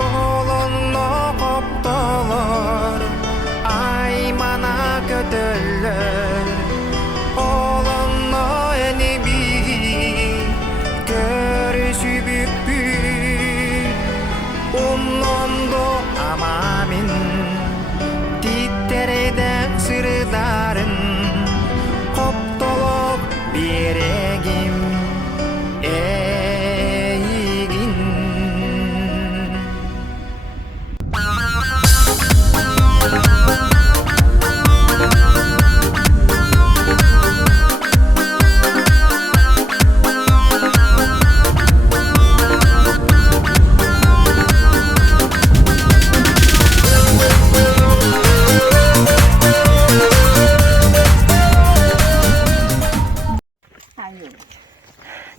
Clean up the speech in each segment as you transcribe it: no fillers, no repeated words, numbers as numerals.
Olunno koptolor ay mana kötüller Olunno enimi görüşübüp Umnondo amamin Tittereden sırdarın Koptolok biregim Eygin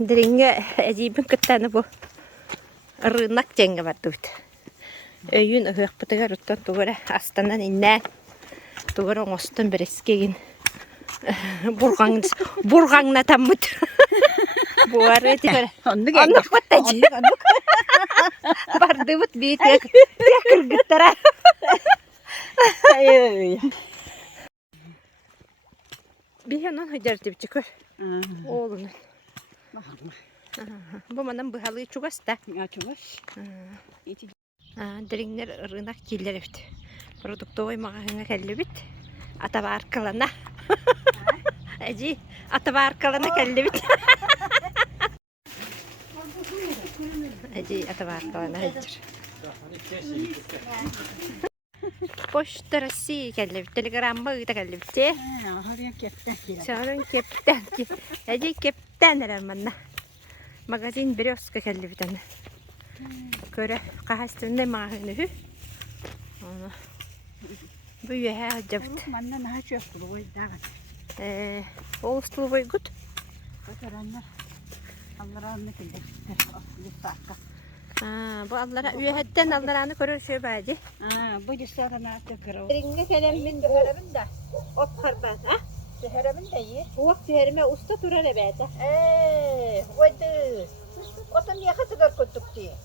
Диринге әжибін күттәні бұл рынок жеңге бардыбыт. Өйін ұғық бұтығар ұттан туғыра астанан иннән туғыра оңостын бір ескеген бурғаңна таммыт. Буары тегір. Онық бұттачы. Бардыбыт бейтек кіргіттара. Бейханан høйдер деп чекөр. Олының. Bu manam bıhalı çuğasta. Ya çuğas. Diringler rınak killer evet. Produktoy mağazına kelli bit. Ataba arkalana. Aji ataba arkalana kelli bit. Aji ataba arkalana hayır. Poşta России kelli bit. Telegram'a da kelli bit. Haraya kepten. Çağırın kepten ki. Aji kepten erenmanna. Magazin Berezka kelli bit anne. Köre kahastırında mağazını hü. Bu yühe acabıt. Manna naha çok kuluvoy dağıt. Oğuzlu boy gut. Kaçaranlar. Allah'a anne kıldı. Lütfakka. Bu Allah'a üyehetten Allah'ını korur şey bacı. Bu cüsara nahtı kırı. Ringe kelemin düheremin de. Ot harban ha? Düheremin de iyi. Bu vakit düherime usta durar ebede. Oydu. Otan yakıtılar kuttuk diye.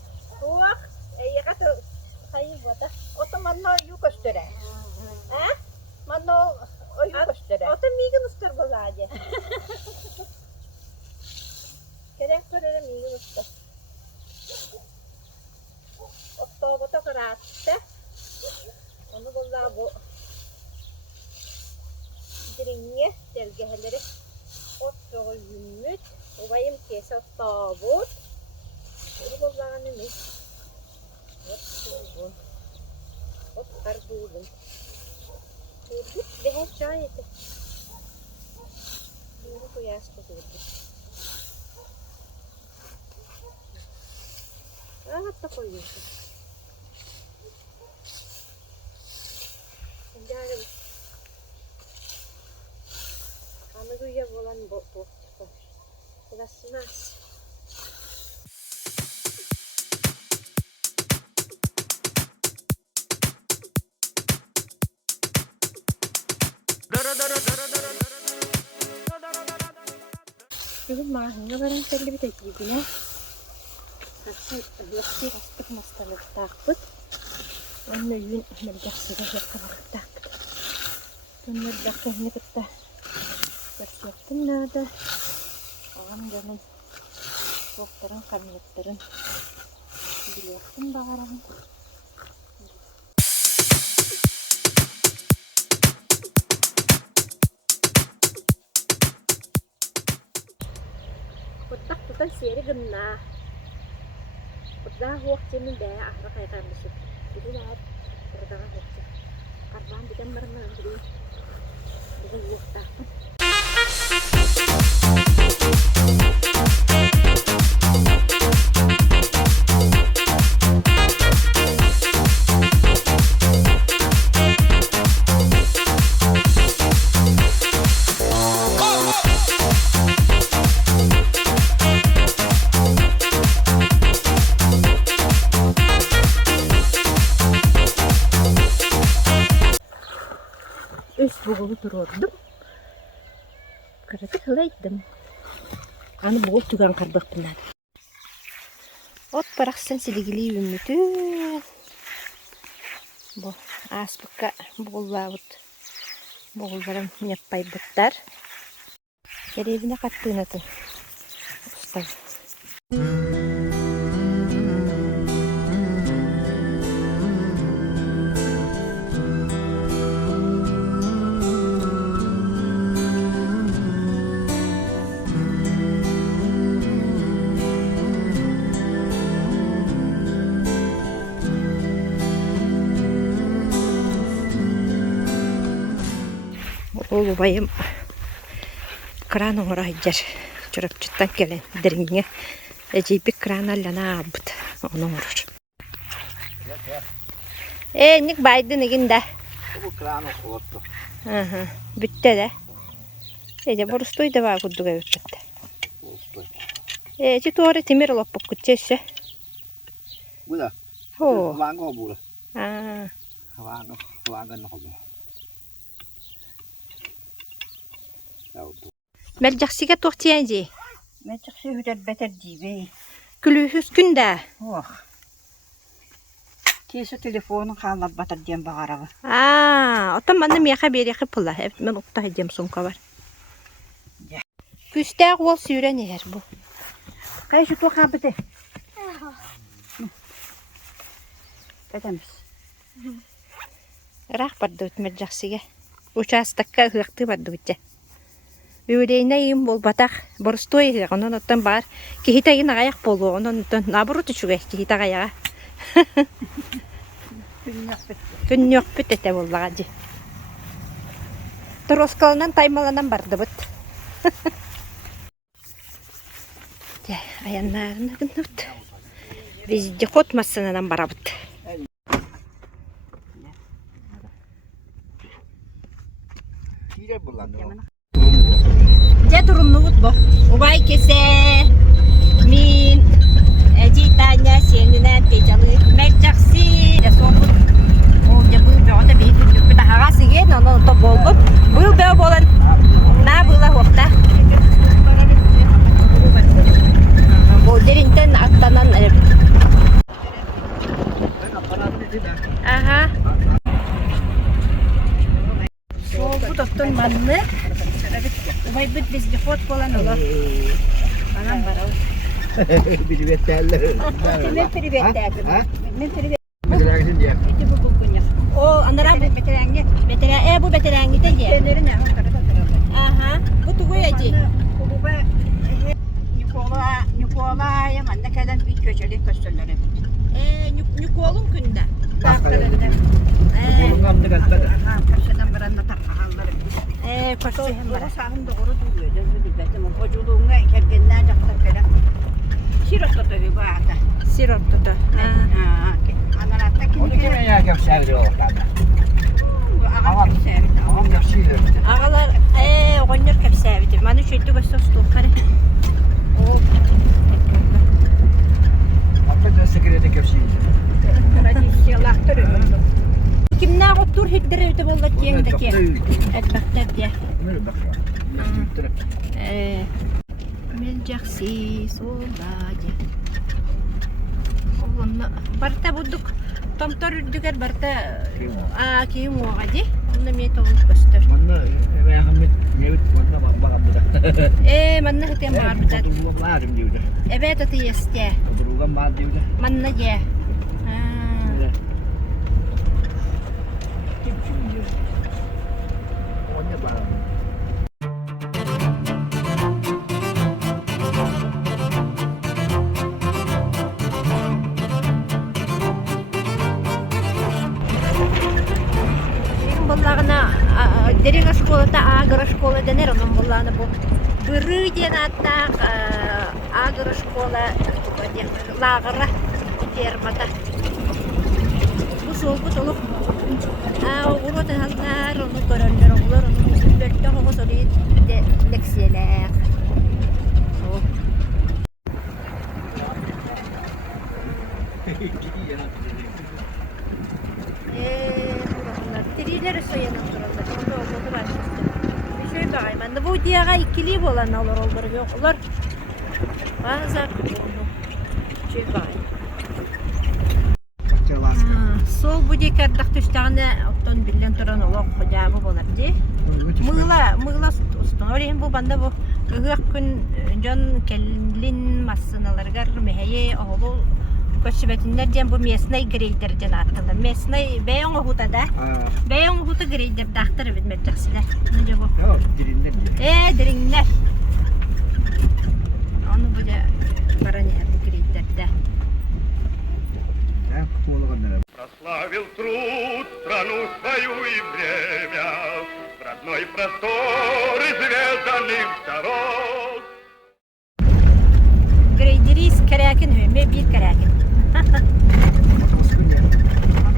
Bu vakit yakıtı hayır bu da. Otan manna yük göstere. Ha? Manna o yük göstere. Otan migin ustar bu bacı. Kerek korere migin ustar. Otta bota karattı. Onu bolla bu diringe delgeheleri ottoğu yümüt obayım kese tabut onu bollağını ne ot karbulun turbut behe şayeti bunu kuyas tuturdu hatta koyuyorsun Canım Anıgıya olan bu Ulaşmaz. Bugün mahanga barang kelli bit ajibine. Nasıl yoksa rastık mastalık takpıt. Onun yün mergahsıda yakalamak takpıt. Onun mergahsıda kıtta. Yaptım nerede? Ağam canım. Doktorun kamyonetlerin. Biliyorsun bağırın. Kutak tutan seri gena. Kutak waktunya daya ahra kayak kami sih. Itu banget. Pertama waktu. Karena bikin meremang jadi. Jadi waktu. Üst boğulu dururdum. Kırık hılaydım. Аны бол түгән карбык bundan. От параксын силигили үмүтүн. Бу аспыкка боллабыт. Болларым яппай буттар. Керебине каттыынатын. Устав. Ол байым кран оңыра жер чурапчыттан келен деринге эжейбик кран аллана абыт оны оңырыр. Ник байдын егинде? Bu kranı kolottu. Бүтте да? Эже борустой да бар кудуга бүтте. Чи туары темир лоппук күтчесе. Bu da. Хо. Havan ko bu. Havan gan ko bu. Мел жақсыға тоқтиян же? Мен жақсы хүдер бетер дейбей. Күліхіз күнда? Ох. Тесі телефонын қалап батыр дем бағарабы. Отам маны меха береқі пұла. Мен ұқта едем сұнқа бар. Күстәқ ол сүйрен ер бұл. Қайшы тоқа біті? Кәдеміз. Рақ барды өт мел жақсыға. Участыққа ұқты барды өтте. Үйрейіне ең бол батақ. Борыстой ең, онын оттан бар. Кехитайын ағаяқ болу, онын оттан набыру түшіге кехитақ аяға. Күн yok бүт әте боллаға же. Тұроскалынан таймаланан барды бұт. Аяннағына күн бұт. Везде қот массанынан бара бұт. Hile bulandı. Же тұрымны бұт бұ. Убай кесе. Мен әжей Таня сенінен пейжалы. Мәк жақсы. Сол бұт. Ол же бұл бөғді бейді бүт аға сіген. Оны ұты бол бұт. Бұл бөғ болын. На бұла хоқта. Бұл дерінтен аттанан әріп. Аха. Сол бұт оқтың манны. Ubay büt bizde hot bolan olur. Anam var o. Privetlerler. Men privetlerdim. Men privet. Meselagin diye. Eti bu bugün. O anara bu Beterengi. bu beterengi de ye. Döneri ne? Aha. Bu tuğu yaci. Kububa Nikola'ya manne kalan bir köşeli köşeleri. Nükolun günde. Kolungan da kattı. Köşeden bir anda takhaları. Koşu hem var. Doğru sahın doğru duruyor. Dözü betim. Oculuğuna kergenden jaktar falan. Şirokta tabii bu arada. Sirop tutu. Anaratta Onu kim? kime ya gösterdi o ortamda. Ağam kimse. Tamam gösteriyor. Ağalar oğunlar kapsaydı. Bana şöyle göster stokları. O. Hatta da sigarete gösteriyor. Kimler otur hekdere öte bolda kiyendeki. Etbaktar diye. Böyle bak. Мен жақсы солдады. Олны барта будук томтор үрдүгер барта кийим оға де. Онны мен тоғын көстөр. Manna Ahmet Nevit manna bakamadı. Манна хетем бар бутат. Oturuğum varım diyordu. Evet atı yeste. Oturuğum var diyordu. Манна je. Kim diyor? O ne var? Боллағына дерек школада агро школа денер onun боллағына бұл бұры ден аттақ агро школа лағыра фермата бұл сол бұл толық оғыры тағалдар оны көрінлер оғылар оның бөлті оғы солы лекселер Diriler soyanın durumda. Şimdi oldu başladı. Bir şey bakayım. Ben de bu diyağa ikili olan olur. Yok. Onlar Bazak onu. Çöpay. Çırlas. Sol bu dekardak tüstağına ottan billen turan olaq hocabı bolar di. Mığla ustun. Orayın bu banda bu ıgık gün jon kellin masınalargar meheye oğlu koşubetinler diyen bu mesnay greyder jen attında. Mesnay beyon ohuta da. Beyon ohuta greyder dahtır bilmeyeceksinler. Ne bu? Yok, dirinler. Dirinler. Onu bu da baran yerli greyderde. Ya, kutmalı kanlara. Прославил труд, страну свою и время, в родной простор изведанных дорог. Greyderis kerakin hümme bir kerakin. Motoskun ya.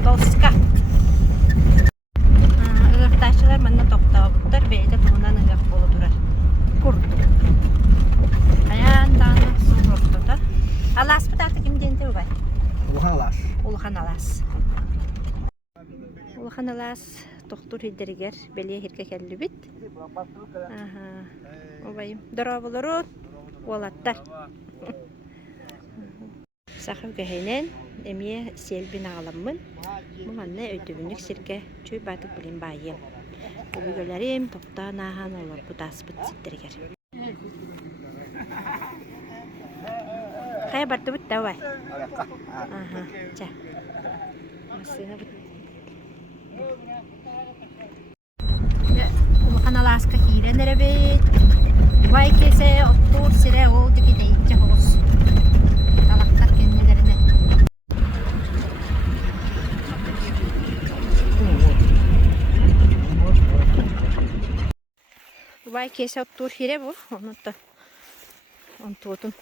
Toska. Iğıqtaşçılar bana toqtağıbıqtar, beyde tuğundan ığıq bolu durar. Kurdu. Ayağından su vurdu da. Alas bu tartı kim dente bu bay? Uhalar. Ulhan alas. Ulhan alas doktor hideriger, beliye hirke kelli bit. Aha. O bayım. Darabaları olattar. Sahib gehenen emiye selbin ağlamın. Bu manna ödübünlük sirke çöy batık bilin bayım. Bu göllerim topta nahan olur bu tasbıt sitteriger. Kaya bardı bit da var. Aha, ça. Masına bit. Bu kanal aska hile nere bit. Vay kese otur sire oldu ki deyince hoş. Dalaklar kendilerine. Vay kese otur hire bu. Onu da. Onu tutun.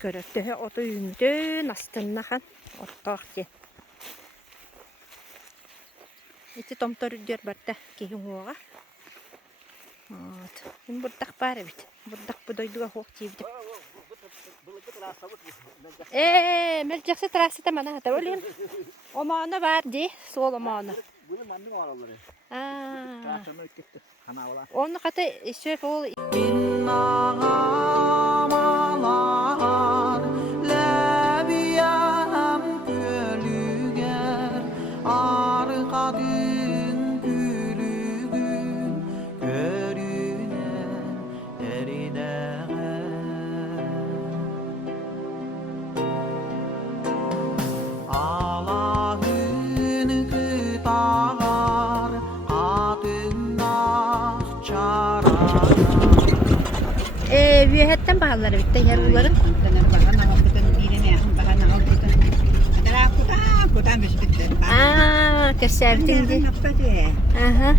Görüntü otu yündü. Nastınna kan. Ottağ ki. İti tomtor diyor barda ki hungoğa. Şimdi burdak bari bit. Burdak bu doyduğu hoş çivdi. Melcekse terası da bana hata olayım. O mağına vardı. Sol o mağına. Bunu mandı var onları. Çarşamba gitti. Kanavla. Onu kata şöp ol. Viyetten pahalıları bitti yarıların. Kesertin. Aha.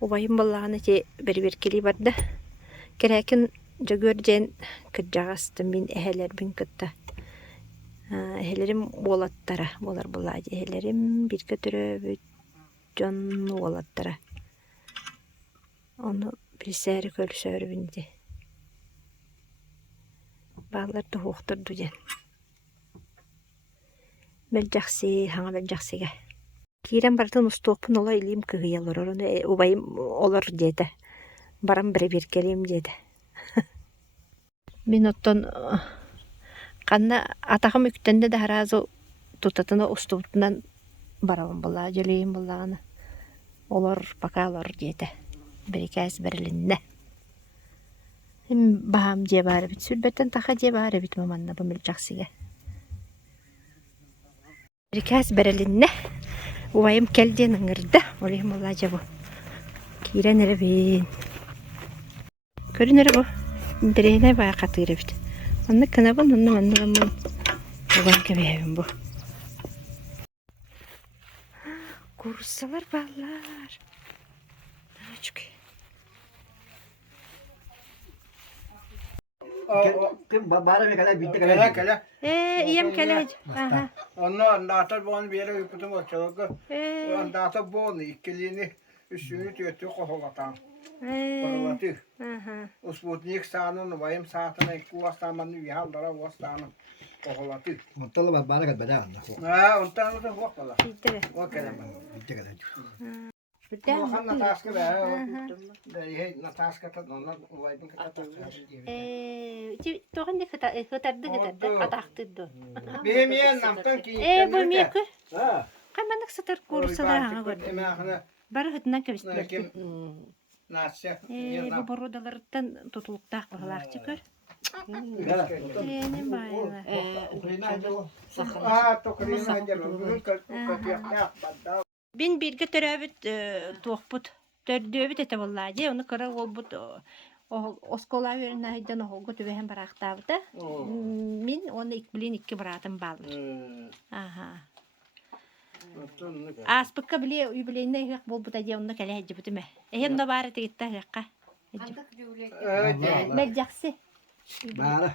Ubayım ballağını ki bir kili vardı. Gerekin jagörjen kıcağastım bin eheler bin kıtta. Ehelerim olattara. Bolar bollacı ehelerim bir kötürü can olattara. Onu bir seri kölsörü bindi. Bağlar da hoğtur duyan. Belcaksi, hana belcaksiga. Kiren bardan ustopun ola ilim kıgıyalar. Onu ubayım olur dede. Baran bir keliyim dede. Min ottan Ханна атахым үктенде да харазы тутатына устутунан барабын була, желейин буланы. Олар бакалар диете. Берекәс берилинне. Бахам же бары бит, сүрбеттен таха же бары бит маманна бымыл жақсыға. Берекәс берилинне. Уайым келден ыңырда, олайым ола жабу. Кирен әрбейін. Көрін әрбу. Дірейне бая қатыры бит. Онны кынабын, онны маннығымын. Оған кәбейбін бұ. Курсалар балар. Нәчік. Kim bana bir kadar bitti kadar. Kele. İyem kelej. Aha. Ondan dağıtar boğunu bir yere yıpıtım açıldı. Ondan dağıtar boğunu ikiliğini üstünü tüyötü koholatan. Koholatı. O Sputnik sahanın vayım saatine iki vastamanı vihallara vastanı koholatı. Mutlaka bana kadar beden. Ondan da vakala. Bitti. O kele. Bitti kadar. O han nataska be. Hey nataska ta ondan vayım kata. Тоған не хытарды атақтырды. Benim yen namtan ki. Bu miyekü? Ha. Қайманық сатыр курсалар аңа көрді. Emahına Бары хытынан көбістілер. kim nasya. Бұл бородаларыттан тұтылықтақ бағалақчы көр. Тренем байла. Tokrina jarul kapiyakta badda. Бин бирге төрәбіт туақпыт. Төрдөбіт әті боллади. Оны көрі ол бұт оскола верін айдан оғылғы төбәхен барақтабыда. Мен оны білен ikki баратын балыр. Аспыққа біле үй білейіне үйек бол бұта де оны кәлі әджі бұты мә. Әйін да бары тегітті үйекқа. Мәл жақсы. Bana.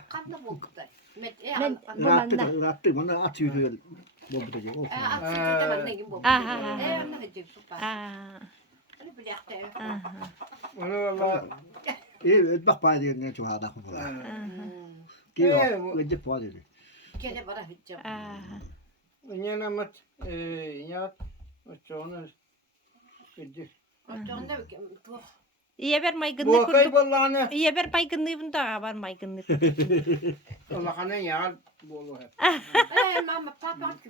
Rattı bana at yürüyor. Bu da yok. Onu valla İyi bak bana diyor ne çok ada bu. Ki o gece falan dedi. yine mat yat çoğunu gidi. İye ver maygınlık Bu kay kurduk. vallahi İye ver maygınlığı bunda var maygınlık. Allah kanı ya bolu hep.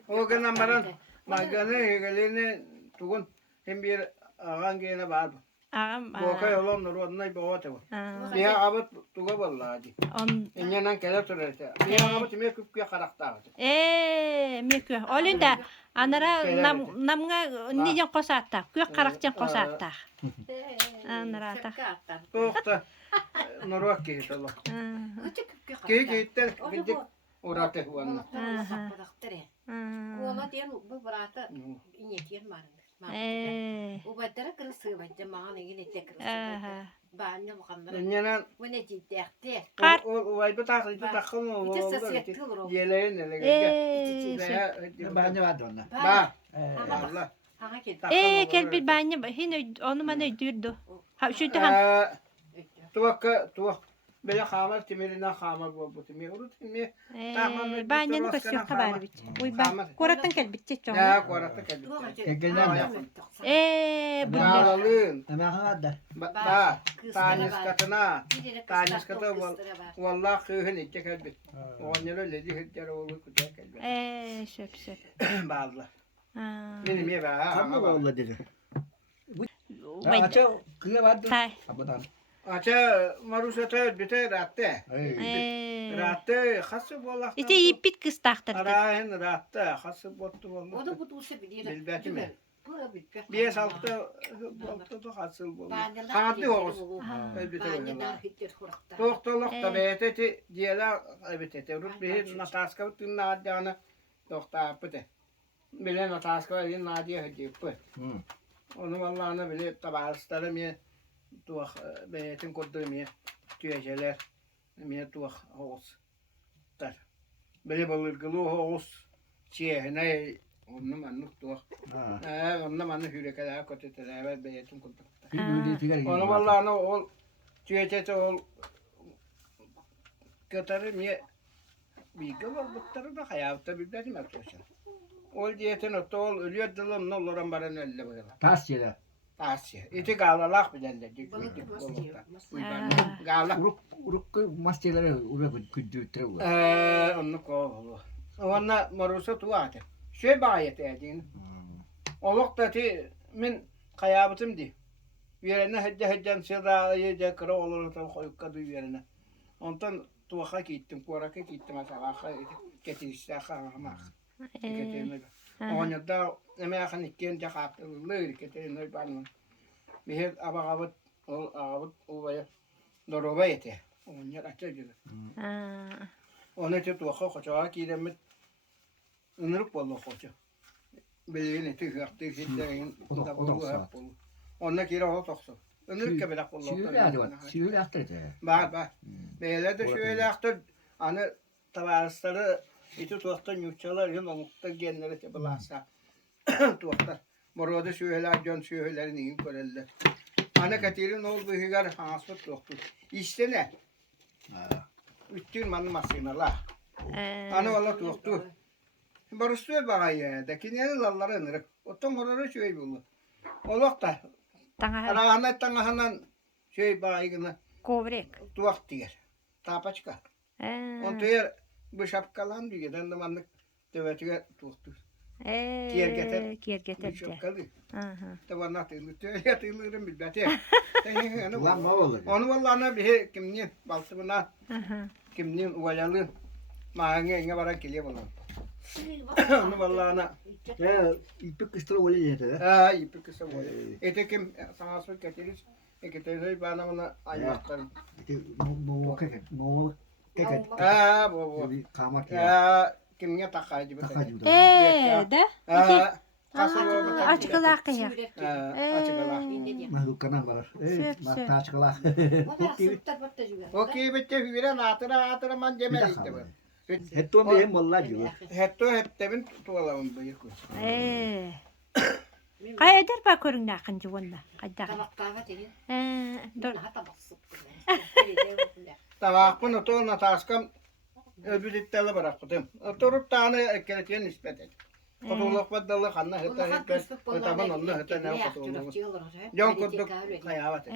O gün amaran maganı gelene tugun hem bir ağan gene var. Ağam. Bu kay olan rodnay boğata var. Bir abat tuga vallahi. Yine kele turete. Bir abat me küp karakter. Mekü. Olunda anara namga nijen qosatta. Kök karakten qosatta. Anara ta. Tohta. Norok ki Allah. Ki gitti gidip orate huanna. Kuala diyen bu barata inyetiyen var. O batara kırısı bence mağana yine tekrar. Banya bakanlara. Yine Bu ne ciddi. o vay bu takım o. Yeleğin Bana vardı onda. Ba. Allah. Hangi kedi? Gel bir banya hin onu bana öldürdü. Ha şu da Tuak. Böyle hamar timirine hamar bu timir. Urut timir. banyanın kasıyor kabar bit. Uy ba. Korattan gel bitecek çok. Ya korata geldi. Bağlalın. Ama vardı. Ba. Tanis katına. Tanis katı vallahi kıyın içecek elbet. Onları lezi hıccar oğlu kucak elbet. Söp. Bağlı. Benim ye be. Tam mı oldu dedi. Vay. Aça kıya vardı. Tay. Abadan. Aça marusata bite ratte. Ratte hası bollak. İşte yipit kız taktırdı. Arahen ratte hası bottu bollak. O da bu duşa bilir. Bilbeti mi? Bura bitecek. Bir saltta bottu da hasıl bollak. Kanatlı olsun. Elbette öyle. Doktorluk da bete diyeler elbette. Rut bir nataska tınna dana doktor pıte. Bile nataska yin nadiye hediye pı. Onu vallahi bile tabarstarım ya. Tuah betin kodum ya. Tüyeceler. Mi tuah hos. Tar. Bile balırgılı hos. Ne onu manuk tuah. Onu manuk hürekada kote teraver betin kodum. Onu vallahi ol tüyece ol kötürüm ya. Bir var butları da hayatta bir dedim arkadaşlar. Ol diyetin o tol ölüyor dilim ne olur baran öyle böyle. Tas yere. Asya. Itu galalak bedelde. Gala. Uruk masçeleri uruk küdü trevu. Onu ko. Ona marusa tuatı. Şey bayet edin. Oluk da ti min kayabıtım di. Yerine heccan sırayı da kara olur da koyukka du yerine. Ondan tuaka gittim, kuaraka gittim asaka getirişte hamak. Getirme. Ona da emeğin ikken jakap lır getirme banın. Bir abagabıt ol abut ovaya doroba yete. Ona açıcı. Ona te tuaka koçağa gidemet. Inırıp bollu koçu. Belirli tüyakты hitlerin da bollu. Ona kira o toksu. Inırıp kebelak bollu. Suyuyla aktırdı. Bak. Böyle de şöyle aktır. Anı tavarısları iti tuakta nyuçalar yın omukta genleri te balasa. Tuakta. Morada şöyle can şöylerin iyi körelle. Ana katirin oldu higar hasut tuaktu. İşte ne? Bütün manı masinalar. Ana valla tuaktu. Barıştı bagaya da kineni lalları ınırık. Otan orada şey buldu. Olak da. Arağına tangahanan şey bagayına. Kovrek. Tuak diyer. Tapaçka. On diyer bu şapkalan diye. Den de manlık devetiye tuaktu. Kier getirdi. Şapkalı. Tavanna tıylı. Tüye tıyılırım bilbeti. Ulan ne oldu? Onu valla bir kimnin balsımına. Kimnin uvayalı. Mahanga inge bara geliyor bunlar. Onu vallahi ana. İpek kıstıra öyle yedi. Ha, ipek kısa böyle. Ete kim sana söz getiririz. Getiririz bana ona ayaklarım. Moğol keket. Ha, bu. Kamak ya. Ya kimge takaydı bu. Takacı da. De. Ha, kasır oldu. Açık alaka ya. Açık Allah. Mahlu kanan var. Mahta açık Allah. Okey bitti hüvire hatıra man demeli işte bu. Hetto mu hem vallahi diyor. Hetto tuvalamın bu yıkı. Kay eder bak körün nakıncı valla. Kadda. Tabakta dedi. Dur. Hatta baksın. Tabak bunu tuğuna taskam öbürütteli bıraktım. Oturup tane keretiye nispet et. Kutuluk baddalı kanna hıta hıtaman onunla hıta ne kutuluk. Yon kutluk kayavat et.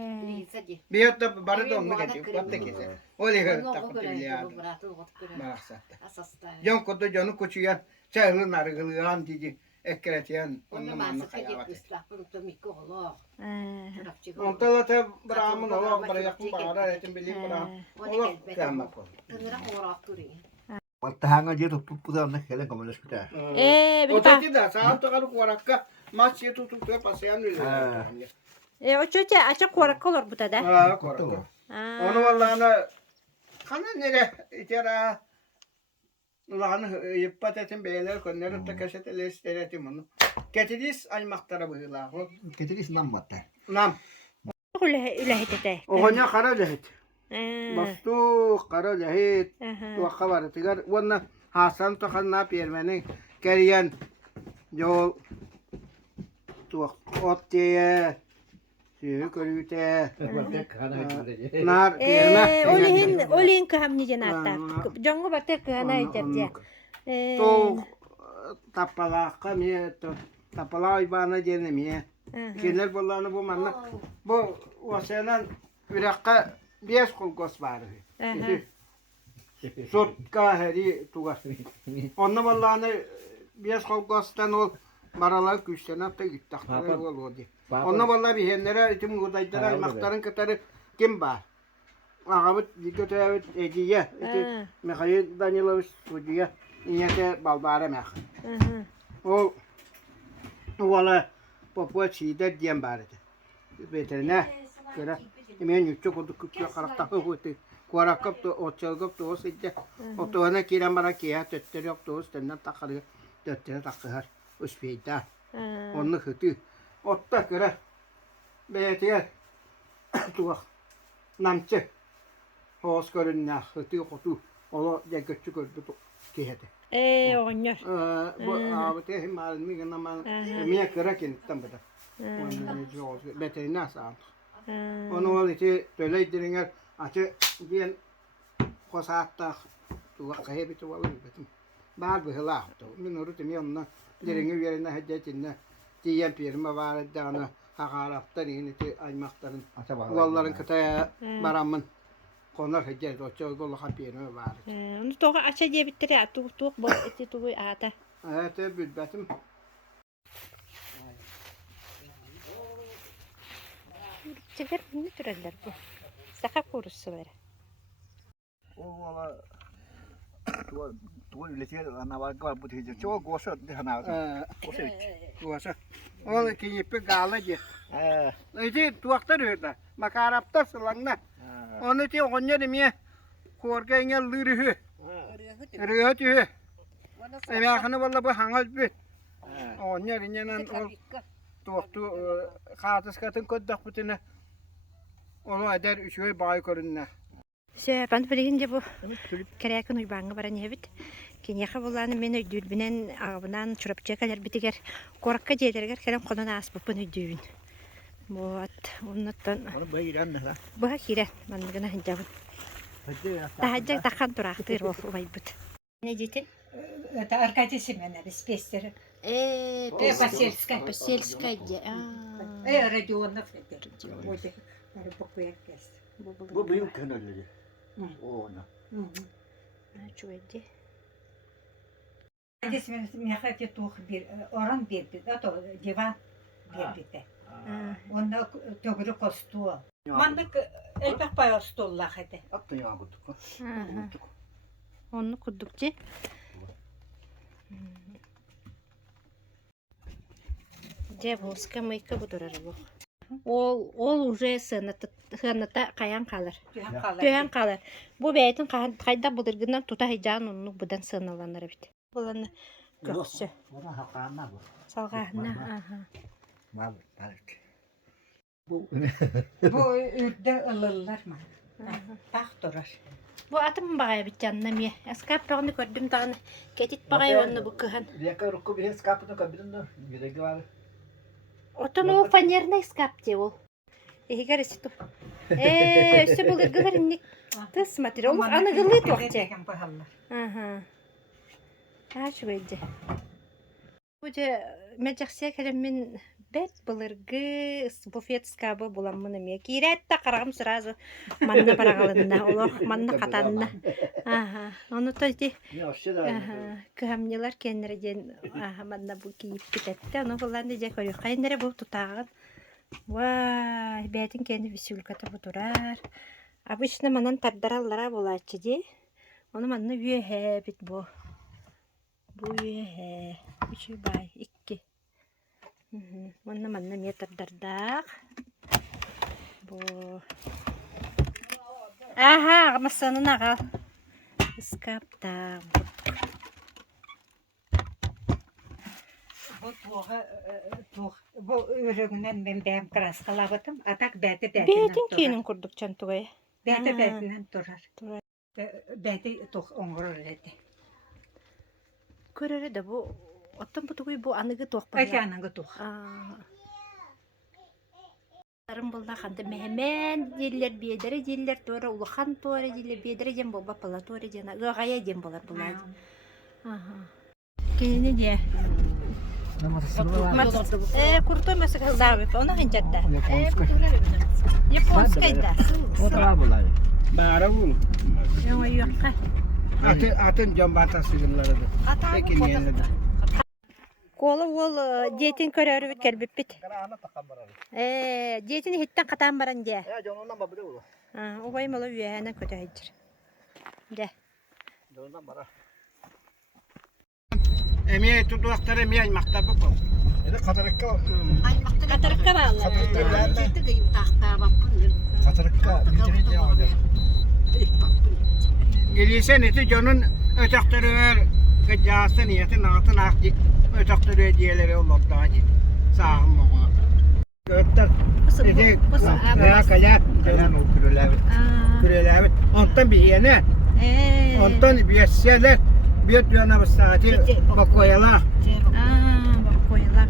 Bir hatta bari de onu geçiyor. Batta kese. Öyle hıta kutuliya. Maraksat. Yon kutu jonu kuçuyan. Çaylı nargılıyan diye. Ekkeretiyen onunla manna kayavat et. Ondan da Brahman olarak bırakın bağırar etin bilin Brahman. Olarak kıyamak olur. Vatta hanga dia tutup putar nak kelen kamu hospital. O da tidak saat tu kalau kuarakka masih tutup tu pasian dulu. O çocuğa açık korak olur bu da. Ha kuarakka. Onu vallahi ana kana nere itera Ulan yıppat etin beyler konları da kaşete lesteretim onu. Getiris ay maktara bıyla. Ketiris nam vatta. Nam. Öyle hede. Onya kara lehit. Bastu kara lehit. Tu kabar tigar wana Hasan tu kan na piermeni kerian yol tu otye Sihir körüte. Nar pierme. Olin kahamni jenata. Jongo batek kana iterja. Tu tapala kami tu tapala ibana jenemiye. Kenar bollarını bu manna. Bu vasenan virakka bies kolgos var. Sotka heri tuga. Onna bollarını bies kolgostan ol maralar güçten hatta gittik. Onna bollar bihenlere itim gudaydılar maktarın katarı kim var? Ağabey dikkat ediyor. Mikhail Danilovich Sudiya niyete balbara mek. O valla Popua çiğde diyen bari. Veteriner göre emeğin yüksek oldu küçük karakter koydu. Kuarakap da oçalgap da o seyde. O tuğana kiran bara kiya tötleri yok da o senden takarıyor. Tötleri takıyor. Uspeyda. Onu hıtı. Otta göre beytiyer tuğak namçı. Hoş görünüyor. Hıtı kutu. Onu da küçük gördü kihede. Oynuyor. Bu ağabey hem malını göndermen miye kırak inittem bu da. Veteriner sağ. Onu oldu söyleydiğinler açı diyen kosatta tuğak kaybı tuğalı betim. Bağır bir hılah. Minuru temiyorlar. Diğerine yerine hecetinde diyen pirma var dana hakarattan initi aymakların. Valların kıtaya baramın. Konar hece roço gol hapiyene var. Onu toğa aça diye bittire. Tuğ bu eti tuğu ata. Evet büdbetim. Çeker ne türeller bu? Saka kurusu var. O valla tuo iletiä ana vaikka mutta hiji çoğu gosa dihana. Gosa. Tuossa. Ol ki yipi galaje. Iti tuakta röda. Makarapta sılangna. Onu ti onya demiye. Korkaynya lürühü. Rühütü. Emeğini valla bu hangal bir. Onya dinyanan ol. Tuaktu kağıtıs katın koddak bütüne. Onu eder üçüye bay korunna. Ben bilince bu kereyakın uybanğı baran yebit. Kenyaka bulanı men öydülbünen ağabından çorapçıya kadar bitiger. Korkka jeylerger kerem konan asbıpın öydüğün. Bu at ondan. Onu böyle giren ne lan? Bu hakiren ben gına hincabın. Tahacak takan duraktır o ubaybıt. Ne diytin? Это Аркадий Семенович Пестеров. Посельская. Посельская. Родионов. Bu büyük kanalı. O ona. Çuvaldi. Аркадий Семенович мне хотел тух bir oran bir. Это диван bir. Onda tögürü kostu. Mandık elbek bayağı stolla hadi. Attın ya kutuk. Onu kuddukça. Cebulska mıyka bu durar bu. Ol уже sınıta kayan kalır. Tüyen kalır. Bu beytin kayda bulurgundan tuta hican onu budan sınırlanır bit. Bulanı göksü. Ona hakkında bu. Salgahına. Mal balık. Bu ürde ılırlar mı? Tak durar. Bu atım bağaya bit canım ya. Eskap rağını gördüm dağını. Ketit bağaya onu bu kıhan. Riyaka rukku bir skapını kabinin de yüreği var. Oton o fanerna eskap diye ol. Eğer esitu. Üstü bulurgular innik. Tız material. Ana gılı tohçe. Aha. Ha şu bence. Bu da mecaksiya kalemin bet bulurgu bufet skabı bulanmını mı? Kiret de karagım sırası. Manna paragalında. Olur. Manna katanına. Aha. Onu da di. Ya şey da. Aha. Kıhamniler kendine den. Aha. Manna bu kiyip gidetti. Onu falan diyecek oluyor. Kayınlara bu tutağın. Vay. Betin kendi visulkatı bu durar. Обычно манан тардараллара болачы ди. Onu manna üyehe bit bu. Bu üyehe. Üçü bay. İki. Manna manna niye tardardak. Bu. Aha. Masanın ağal. Iskapta. Bu ürüğünden ben kraskalavatım. Atak beti Betin kenin kurduk çantuğaya. Beti betinden durar. Durar. Beti toh ongrur edi. Körere de bu. Ottan bu bu anıgı tohpa. Aşağınıngı toh. Tarım bulda kandı mehemen diller biedere diller tora uluhan tora diller biedere jem boba pala tora jena gaya jem bolar bulan. Aha. Kene dia. Kurto mesela davet ona hincatta. Yaponskayda. O da bulay. Bara bul. Yok yok. Atın jambata sigilları da. Peki niye? Kola ol jetin körörü bit kelbip bit. Karana takamara. Jetin hitten katan baran diye. Ya jonundan babı da bu. O bay malı üyene kötü hicir. De. Jonundan bara. Emiye tutuakları emiye maktabı bu. Ede katarıkka. Katarıkka bağlı. Katarıkka. Bitirince ya. Geliyse neti canın ötektörü gıcası niyeti natın akdi ötektörü diyeleri olup daha ciddi. Sağım bana. Götter. Neti kaya Kalan o küreler. küreler. Ondan bir yene. Ondan bir yeseler. Bir düğüne bu saati bakoyalar. Bak koyalak.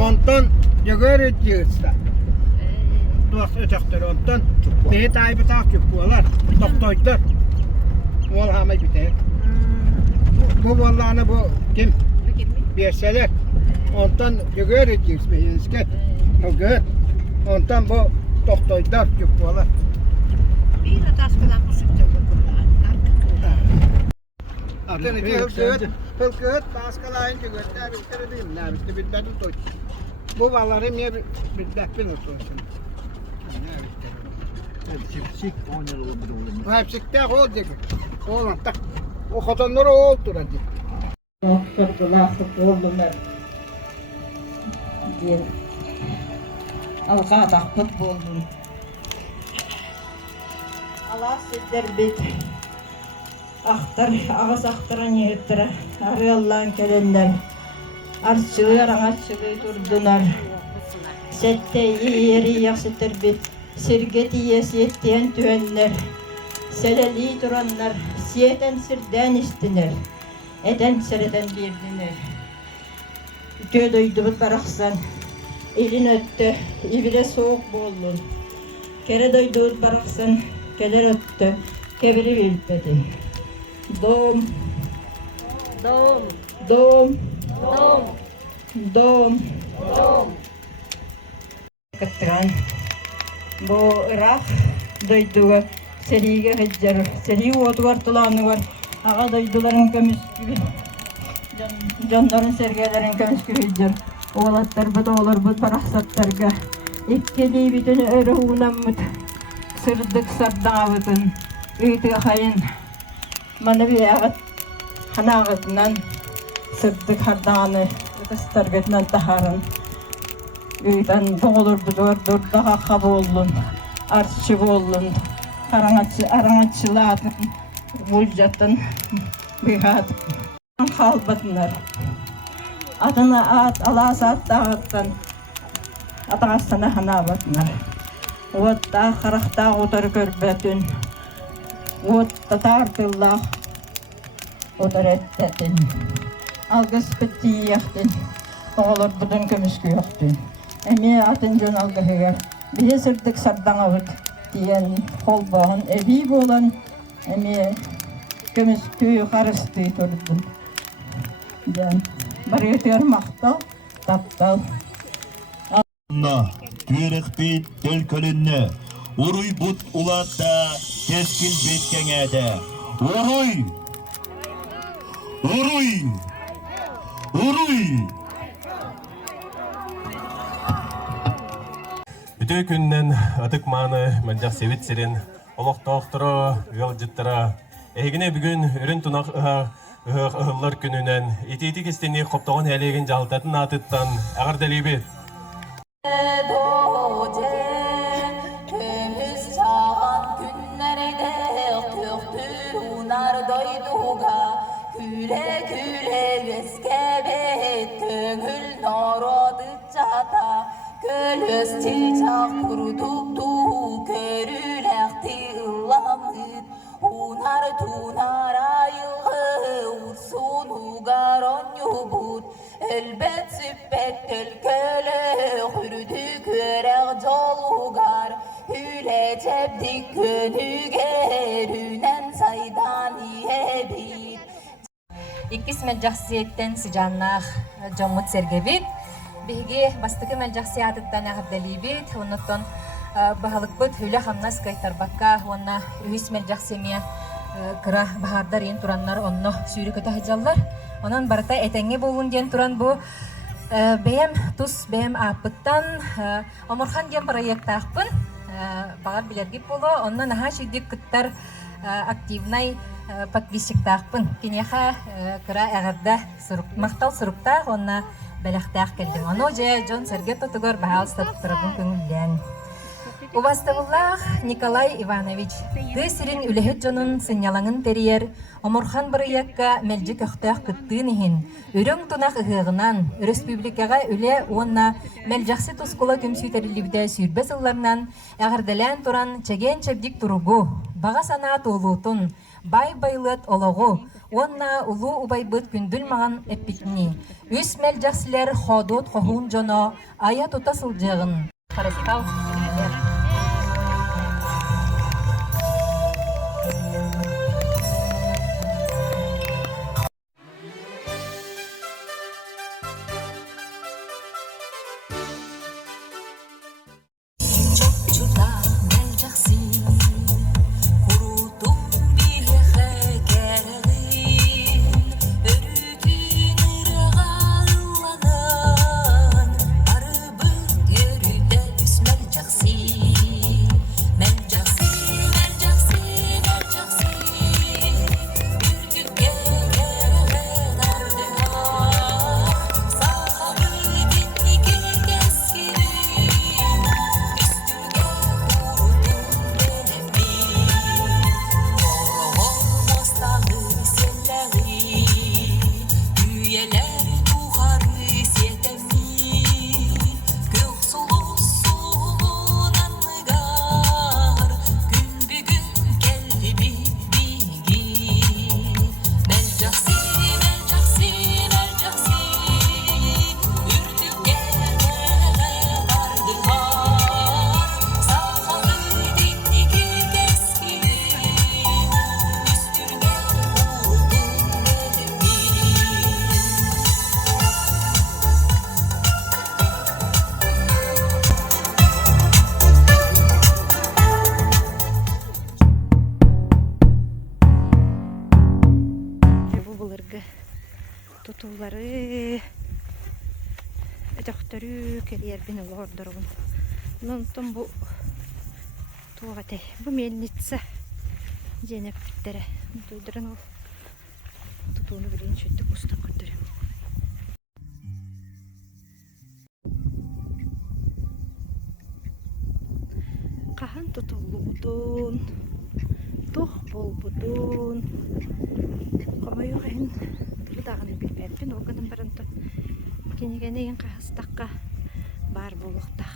Ondan yukarı diyorsa. Dost ötektörü ondan. Ne tabi takip bular. Doktorlar. Ol hama biter. Bu vallahi bu kim? Bir şeyler. Ondan yukarı diyorsa. O gör. Ondan bu doktorlar yapıyorlar. Bir ataskalar kusukta bulurlar. Artık hılkıhıt baskalayın ki göster bir kere diyeyim. Ne bitmedim toç. Bu valları niye bitmekten otursun? Sik 10 yıl oldu. Hepsikte ol diye. Oğlan tak. O kadınları ol duracak. Kırdılar, oldular. Bir alga takpıt buldum. Allah sizler bit. Aktar, ağız aktaran yettire. Arıyorlar gelenler. Arçılığı, arçılığı durdular. Sette yeri yaksıtır bit. Sirgeti yesiyettiyen tüenler. Seleli duranlar. Siyeten sirden istiner. Eden sereden birdiler. Tüy doydu baraksan. Elin öttü. İbile soğuk bollun. Kere doydu baraksan. Keler öttü. Kebiri bilpedi. Doğum. Doğum. Doğum. Doğum. Doğum. Doğum. Kıttıran. Bu Irak doyduğu seriye hıccar. Seri otu var, tulanı var. Ağa doyduların kömüs gibi. Canların sergelerin kömüs gibi hıccar. Oğlatlar bu da olur bu parahsatlarga. İkkeli bütün örü uğlamıt. Sırdık sardağıtın. Üytü hayın. Bana bir ağıt. Hanağıtından sırdık hardağını. Kıstargıtından taharın. Üyden doğulurdu gördür daha kabı olun. Artçı olun. Aranatçılar bulcatın bihat kalbatınlar. Adına at alasat dağıttın. Atağastana hana batınlar. Otta karakta otur görbetün. Otta tartıllah otur ettetin. Algıs bitti yaktın. Oğulur budun kömüskü yoktun. Emi atın jön algıhıgar. Bihe sırdık sardan avut. Diyen kol bağın evi bolan. Emi kömüskü karıstı turdun. Diyen bariyatör maqtal, taptal. Tüyerek bit tölkölünne. Uruy but ulatta keskil betkengede. Uruy! Uruy! Uruy! Bütün günden atık manı mancak sevit sirin, olaq toqtıra, yalcıttıra. Egine bugün ürün tunak ıhıllar gününen iti kesteni qoptağın әлеген жалдатын atıttan ağır delibet. Kömüz çağan günlerde töktür unar doyduga. Küle küle veskebet köngül norodı çata. Kölöz çilçak kurtuktu körülekti ıllamıt. Unar tunar ayığı ursun ugaron yubut. Elbet süppet tölköle hürdü körek jol ugar. Hüle cebdik könüger hünen saydan yebit. İkis melcahsiyetten sıcanlaq Jomut sergebit. Bihgi bastıkı melcahsiyatıttan ağırdelibit. Onutton bahalıkbıt hüle hamnas kaytarbakka. Onna ühüs melcahsiyemiye kıra bahardar yen turanlar onno sürü kötü hıcallar. Onun barata etenge bolun diyen turan bu beyem tus beyem apıttan Omurhan diyen proyektaqpın. Bağır bilergip bolu. Onna naha şüdük kıttar aktivnay подписчиктақпын. Кинеха кыра ағырда мақтал сұрықта, онна бәліқтақ келдім. Оно же Джон Сергет отығыр бағал статтырабын көңілден. Убастабыллах Николай Иванович, тысырин үліхет Джонын сынялаңын терьер, Омурхан бұрыякка мәлжі көқтақ күттіғын ехін. Үрің тұнақ ұғығынан, республикаға үлі онна мәлжақсы тұскула көмсүйтерілібді сүйірбес ұлларынан ағырдалан тұран чәген чәбдік тұруғу, баға санат олуытын, бай-байлыт олығы, онна ұлу ұбайбыт күнділ маған әппітіні. Үс мәлжақсылар қодуыт қоғын жоно ая тұта сылжығын. Қарыстау. былыргы тутулары өтөктөрү келербин олордорун. Нонтон бу тугатей. Бу мельница женептере. Туйдырын ол тутууну билин шөттүк устан көтөрөм. Кахан тутулубутун, тух болбутун. Комойугайын тудагын билбеппин, олганын баранты кенегенеген кахастакка бар болуктак.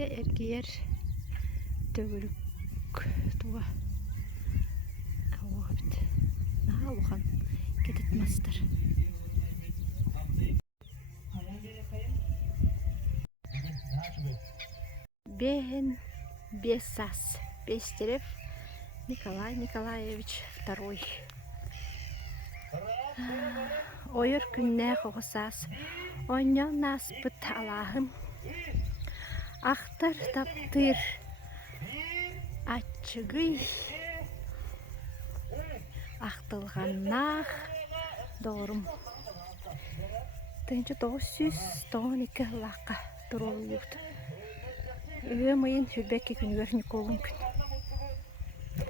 Ergiyer tөгülük tuğa alığa bit. Naha alıған ketitmezdir. Ben Бесас Пестерев Николай Николаевич II. Ойыр күнне қоғысас. Ойнан наспыт Аллахым. Ахтар таптыр ачыгый ахтылғаннақ doğrum. 1912 лаққа тұролу юқты. Өйім айын хүлбәкке күнігер Николын күн.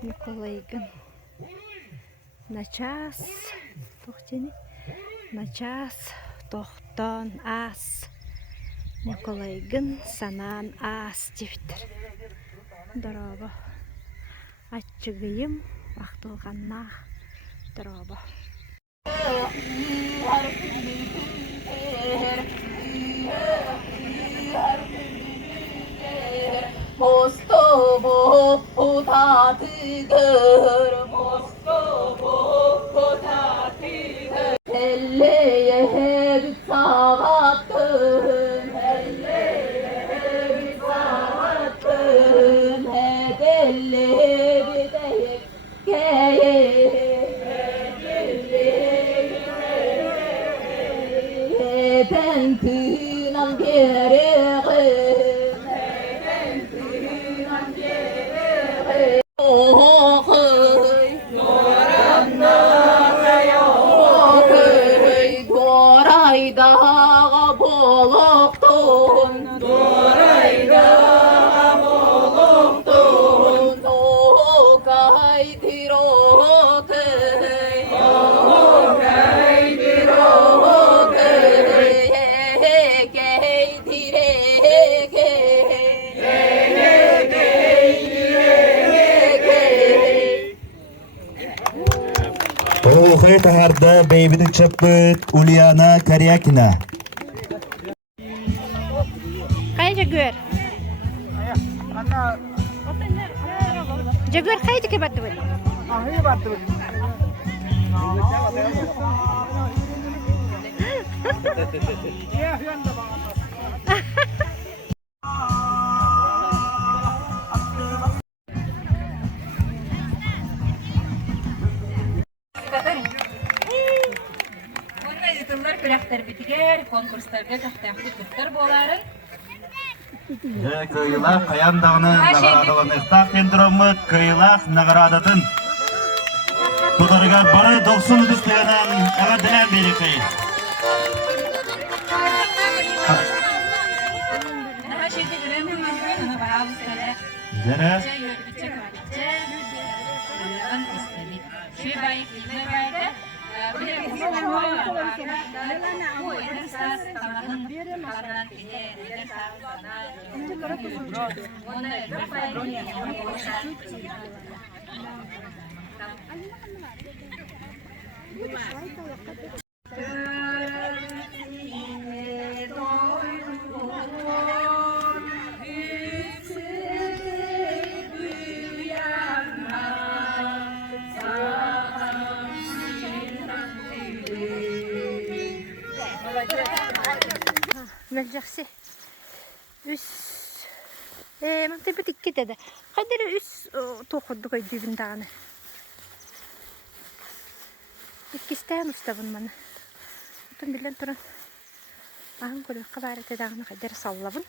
Николайгын. Начас тоқтені. Начас тоқтан ас. Николайгын санан ас дефтер. Дороба. Ачыгыйым ақтылғаннақ дороба. Mostovo potatıgır, Mostovo potatıgır. Elleye bir sağattın, elleye bir sağattın, hep elleye bir deyip geyip, ben tünan gereğim. Doraydağa boluktun, doraydağa boluktun, okaydır okey, okaydır okey, ekeydir Oğuhay taharda beybini çapıt Uliana Karyakina. Kayca gör. Jagör kayca ke battı böyle. Ahı battı. Kürekler bitiger, konkurslarga tahtaqlı kırklar boların. Kıyılak kayan dağını nagaradalınıqtaq tendurumut kıyılak nagaradadın. Tutarıgar barı 90 üstügenen ağa dilen berikay. Naha şeyde göremem ben onu bağlı sırada. Zene? Yörgütçe kvalikçe. Uyuğun istedik. Şu bayık ilme bayda. Bir kuşun var. Bu edersaz tamahın kanan kine. Edersaz bana. Onda edersaz Melcaksi. Üs. Mantay bir dikkat ede. Kadere üs toxurdu koy dübün dağını. İkisten ustabın bana. Otun bilen turun. Ağın kolü kabaret edağını kadere sallabın.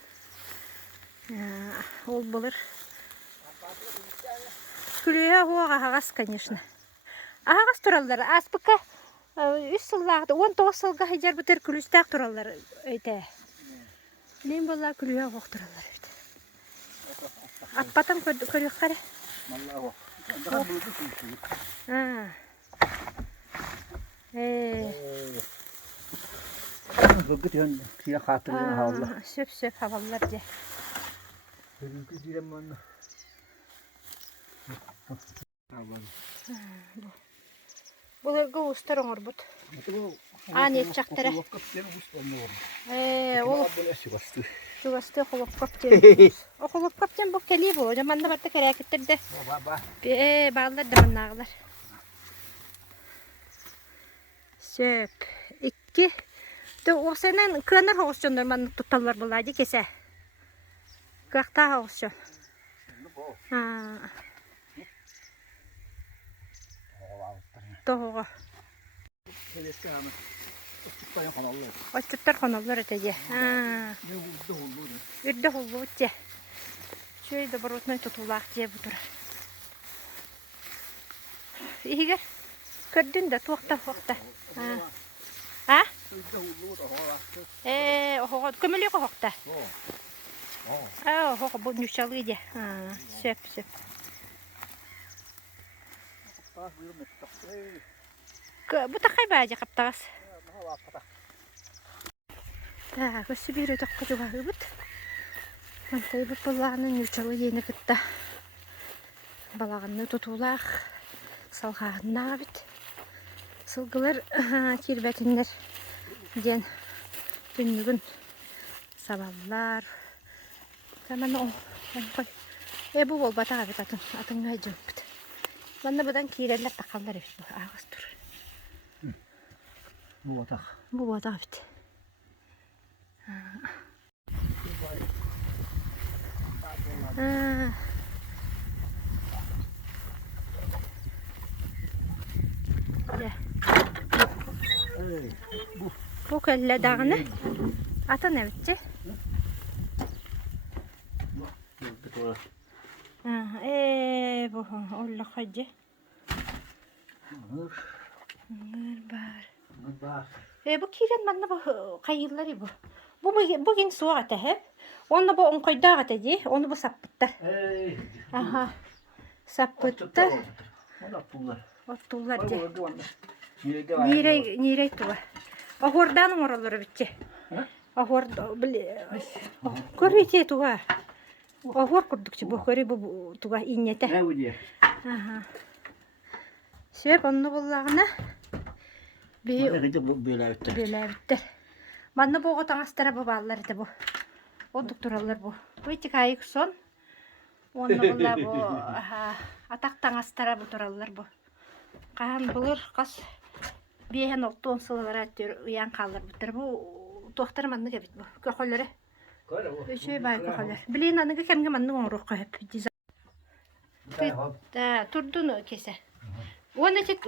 Ol bulur. Külüye hoğa ağaz, конечно. Ağaz turalları. Aspıka üs sıllarda 19 sılga hicer biter külüstak turalları öyle. Bileyim vallahi külüye hoğa turalları öyle. Atpatan körüyor kare. Vallahi o. Daha buldu çünkü. Ha. Bugün yön kiye hatırına havla. Söp havalar diye. Bugün diyelim bana. Tamam. Bu gavustar olur bu. Ani çaktara. O Tuvastı xolop kapten. O xolop kapten bu keli bu. Jamanda barta kerakettirdi. Bağlar da mannağlar. Söp. 2. De o senen kınar hoşçundur man tutallar bulaydı kese. Qaqta hoşçun. Ha. Toğu. Açıklar kanallar ötece. Ürde oldu ötece. Şöyle de barutmayı tutulak diye bu tura. İyi gel. Kördün de tuğakta. Ha? Oho, kömülü kokta. Oho, bu nüşalı diye. Söp. Bu takay bağcı kaptağız. Көсі бері таққа жоғағы бұд. Мантай бұд балағының нүрчалы ені күтті. Балағының тұтулақ, салғағына бұд. Сылғылар кербәтіндер ден түнігін сабаллар. Таманы ол. Бұл бол батаға бұд атыңға жөн бұд. Банда бұдан кейрелер тақалдар өш бұл ағыз тұр. Bu bataq. Bu bataq бұд. Bu kelle dağını ata ne bitti? Bu Allah hacı. Bu kiren bana bu kayılları bu. Bugün soğuk ata hep. Onu bu onkoyda ata diye. Onu bu sapıttar. Aha. Sapıttar. Ottular diye. Nire tuva. Ahordan oraları bitti. Ahorda bile. Körüte tuva. Ahor kurdukça bu körü bu tuva inyete. Ne bu diye? Aha. Sebep onu bullağına. Böyle bitti. Bana bu otanastara bu bağlar da bu. O doktorlar bu. Bu iki kayık son. Onu bulla bu. Ataktan astara bu torallar bu. Kan bulur kas. Bir hen otton sılalar atıyor. Uyan kalır bu. Bu doktor manı gibi bu. Kökolları. Şey bay kökoller. Bileğin anıgı kemge manı onu ruh hep. Turdun kese. Onu için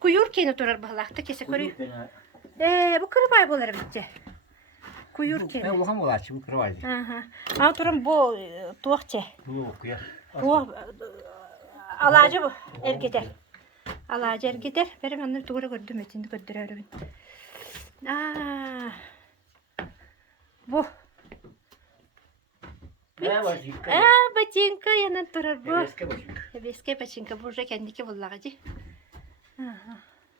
kuyur kene turar bağlakta kese kuyur. Bu kırı bay bolar bitti. Kuyur kene. Ne bakam olar ki bu kırı vardı. Ama turan bu tuğakçe. Bu kuyar. Bu alacı bu ergider. Alacı ergider. Benim annem tuğra gördüm etinde gördürüyorum. Bu. Бачинка янан турар бу. Беске бачинка бу же кендики буллагы.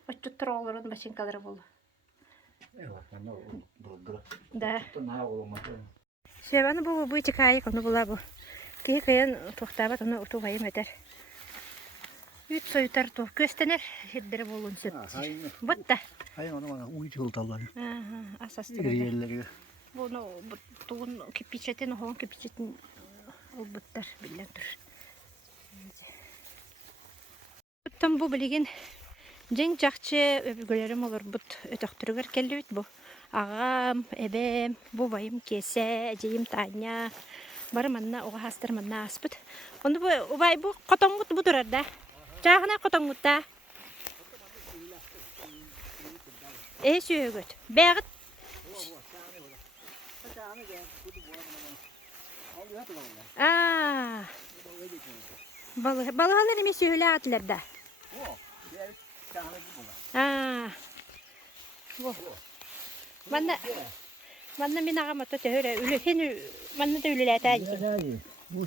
Очту троллорун бачинкалары болду. Да. Шеваны бу чекай кону була бу. Кийен токтабат аны утубай метер. Үт сойтар то көстенер хеддер болун сөп. Бутта. Hayır onu bana uyucu oltalar. Asastır. Yerleri. Bunu tuğun kipiçetin hoğun kipiçetin olbuttar bilen dur. Tam bu bilgin jen jakçı öbürgülerim olur but ötöktürüger kelli bit bu. Ağam, ebem, bubayım, kese, eceyim, Tanya. Barım anna, oğa hastırım anna aspıt. Onu bu, ubay bu kotongut bu durar da. Çağına kotongut da. Söğüt. Bağıt. Balıhalar emi söyle atlarda. Bu. Bana min ağama tutu öyle ülü hen bana da ülüler tacı. Bu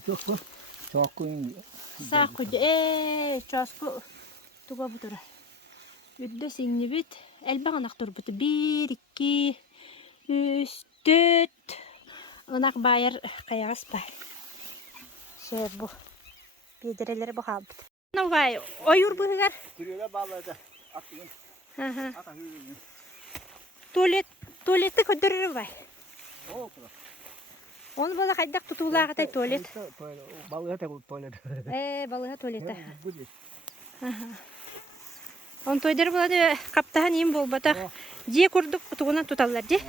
çok koyun. Sağ kudu çasku tuga butura. Üdde sinni bit elba anaktur butu 1 2 3 4 anak bayar kayas bay. Şey bu. Bidireleri bu halbut. Ne vay oyur bu hıgar. Kürüyle bağladı. Atayım. Ata hürüyüm. Tuvalette ködürür vay. O. Onu bana kaydak tutulağa da tuvalet. Balığa da bu tuvalet. Balığa tuvalete. On toyder buladı kaptahan iyim bol batak. Diye kurduk tuğuna tutallar di.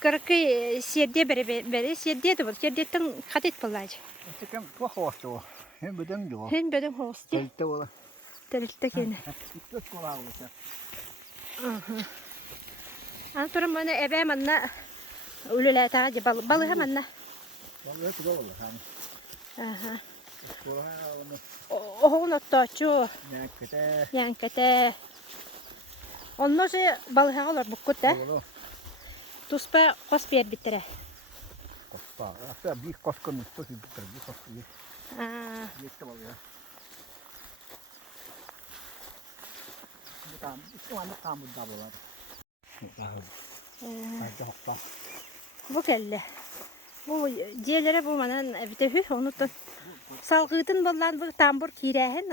Kırkı siyerdiye bere siyerdiye de bul. Siyerdiyetten katet bulacı. Çıkım bu hoştu o. Hem beden de o. Hem beden hoştu. Telte ola. Telte kene. Çok kolay olacak. Anturum bana ebe manna ulula tacı balığa manna. Balığa da olur hani. Oğun ottaçu. Yankete. Yankete. Ondan sonra balığa olur bukut da. Tuspa kos bir bitire. Kosta. Hatta bir koskun üstü bitir. Bir koskun. Yetti balığa. Bu tam. Şu anda tam bu da bular. Hadi hoppa. Bu kelle. Bu diğerlere bulmadan bir de hüh onu da salgıdın bollan bu tambur kirehen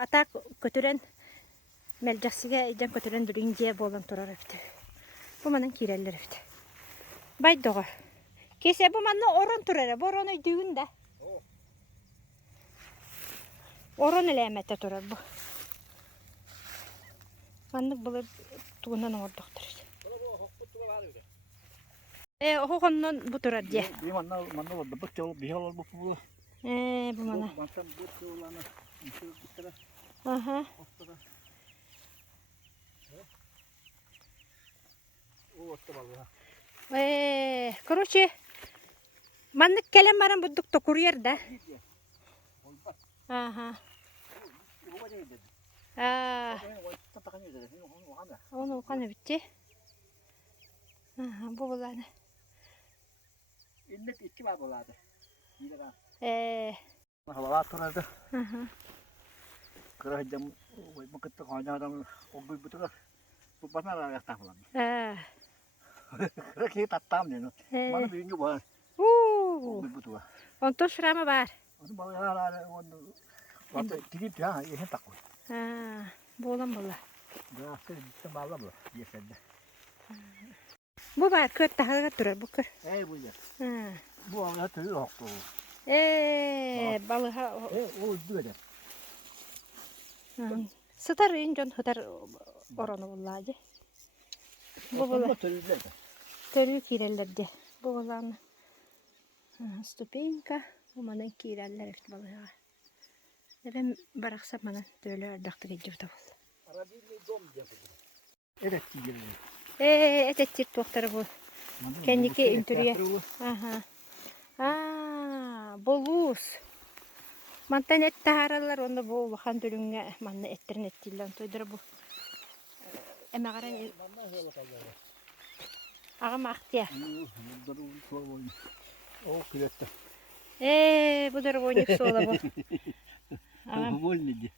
atak götüren melcaksiga eden götüren dürünce bolan turar efte. Bu manan kireller efte. Bay doğa. Kese bu manna oran turar. Bu oranı düğünde. Oran elemette turar bu. Manlık bulur tuğundan orduktur. Hoğondan bu turar diye. Bir manna oldu. Bu çol bir yol bu. Bu mana. Baksam bu çoğulanı. Müşürük bitire. Aha. O otta balığa. Короче, manlık kelem varan bulduk da kuryer de. Aha. Onu okanı bitti. Aha, bu bulanı. İlmek iki var buladı. Hava turladı. Kıracağım. Bu kıtlık oynayalım. O bir butur. Bu bana da yaktan falan. Kırık tattam diyor. Bana büyüğünce var. O bir butur. Onto şurama var. Onu balığa onu. Hatta gidip ya yine takıyor. Bu olan bula. Biraz da bağla bu. Yeşilde. Bu var kır daha durar bu kır. Bu ya. Bu ağaç türü yoktu. Balığa. O böyle. Sıtar incan hıtar oranı vallahi. Bu bula. Törü kirellerdi. Bu olan stupinka. Bu manan kireller işte balığa. Ben bıraksam bana böyle ardakta geçiyor da bul. Evet gidelim. Evet doktor bu. Kendiki intürüye. Bolus. Mantan et taharalar onda bu bakan dölünge manna ettirin ettiler. Toydur bu. Emagaran. Ağam aktiya. O kirette. Bu da boynik sola bu. Bol ne diye.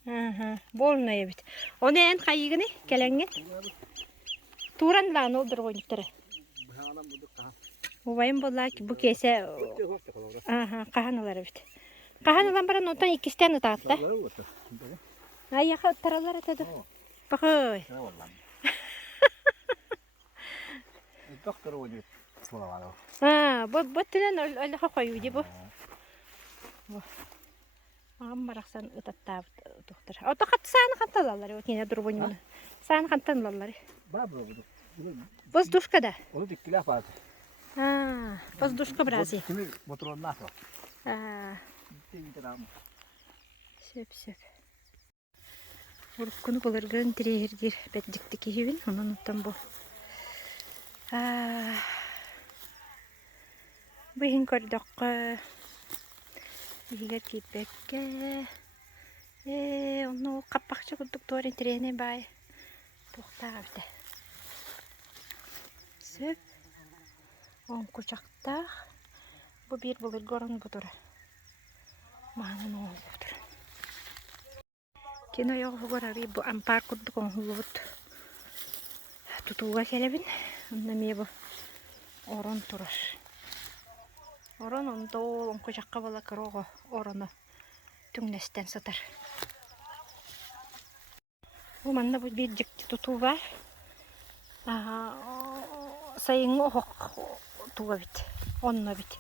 Bol ne yebit. Onu en kayıgını kelenge. Turan lan oldur boyniktere. Bu bayım bolla ki bu kese. Kahanalar bit. Kahanalar bana notan ikisten tahtla. Ay ya taralar atadı. Bakay. Doktor oynuyor. Bu tren öyle koyuyor bu. Ağam baraksan ıtatta doktor. O da kat sana kantalarlar. O yine dur boyunu. Sana kantalarlar. Baba bu. Воздушка да. Onu dikkiler var. Воздушка бразы. Kimi motorundan var. Сөп. Уруккуну булыргын тирехирдир бэддикти кихибин, онон оттан бу. Быйын көрдөккө. Бигер кипекке. Onu каппакчы кудук туорин тирене бай. Туктаа бите. Сөп. Он кучактах. Бу бир булыргорун бутура. Маңын оң бутура. Кино yoğuğur bu ampar kurduk onhulubut tutuğa kelebin. Ondan bu oron turur. Oron onda on koşakka bala kıroğu oronu tüngnesten satar. Bu manna bu bir cikti tutuğu var. Sayın o tuğa bit. Onunla bit.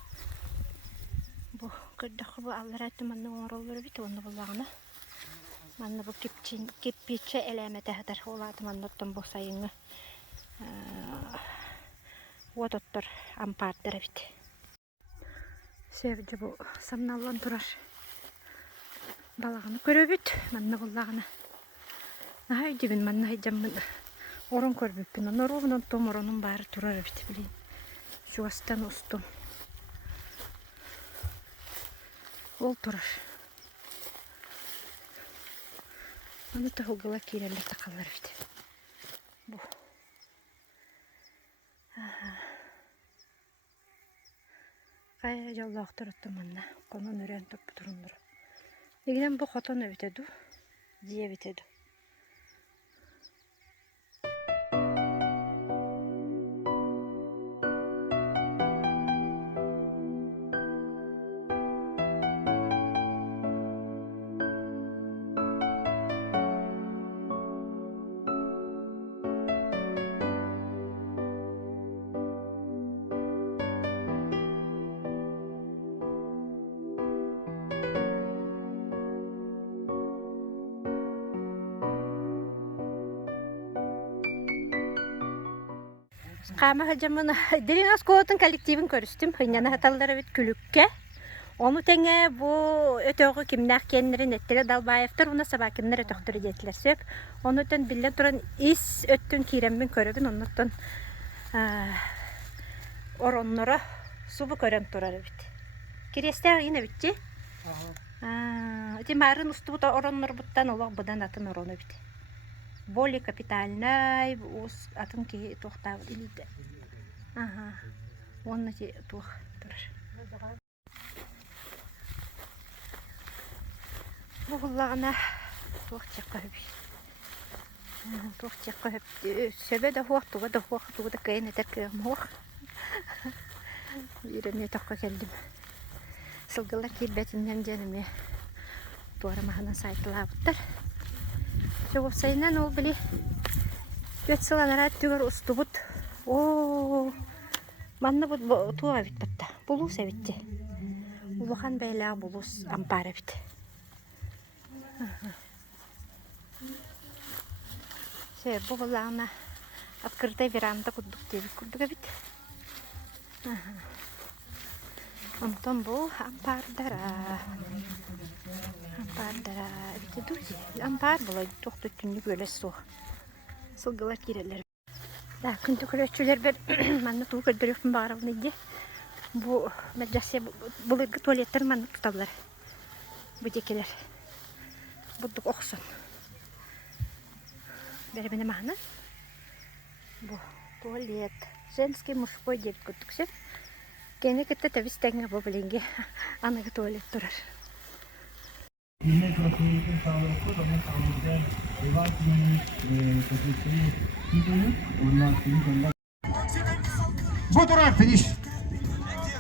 Bu kırdak bu allaratı manna orolları bit. Onunla bulağına. Manna bu kipçe elemete hadar oladı mannattım bu sayını. Otottur ampartları bit. Sevdi bu samnallan durar. Balağını köröbüt manna bulağına. Nahay dibin manna hicamın orun körbüpün. Onlar oğunan tom orunun bari durar bit bilin. Şu astan ustum. Ol durar. Onu da hugula kireli takallar bit. Bu. Kaya yolluqtur ottum anna. Konun ören topu turundur. Egiden bu xotonu bitedu. Diye bitedu. Kama hacamın derin askoğutun kollektivin körüstüm. Hınyana hatalları bit külükke. Onu tenge bu ötöğü kimler kendilerin ettiler Dalbayev'tir. Ona sabah kimler ötöktürü dediler söp. Onu ötün bilden turan is öttün kirembin körübün. Onu ötün oronlara subu körem turar bit. Kireste yine bitti. Marın ustu bu da oronlar buttan olaq budan atın oronu bit. Более капитальный, атом ки тухтав или да. Он на те тух турар. Бугуллагана тух чаккаби. Тух чаккаби. Себеде хуактуга да хуактуга да кайны терке мох. Ирене такка келдим. Сылгыла кирбетинен женеме. Туара махана сайтлаптар. Çok sayınan ol bile. Göt sılanlara tüger ustubut. Manna bu tuğa bit batta. Bulus evitti. Uluhan beyla bulus ampara bit. Bu bulağına akırda veranda kurduk diye kurduk bit. Ondan bu ampardara. Ampardara bit dur. Ampar bulay toxtu günlük öyle su. Sılgılar kireler. Da küntü küröççüler bir manna tuğ gördürüyorum bağırıp neydi. Bu medrese bulurgu tuvaletler manna tutarlar. Bu dekeler. Bulduk oksun. Beri benim ahına. Bu tuvalet. Женский, мужской дед күттіксі. Кені кетті тәбіз тәңі бұл білінге анығы туалет тұрар. Bu durar finish.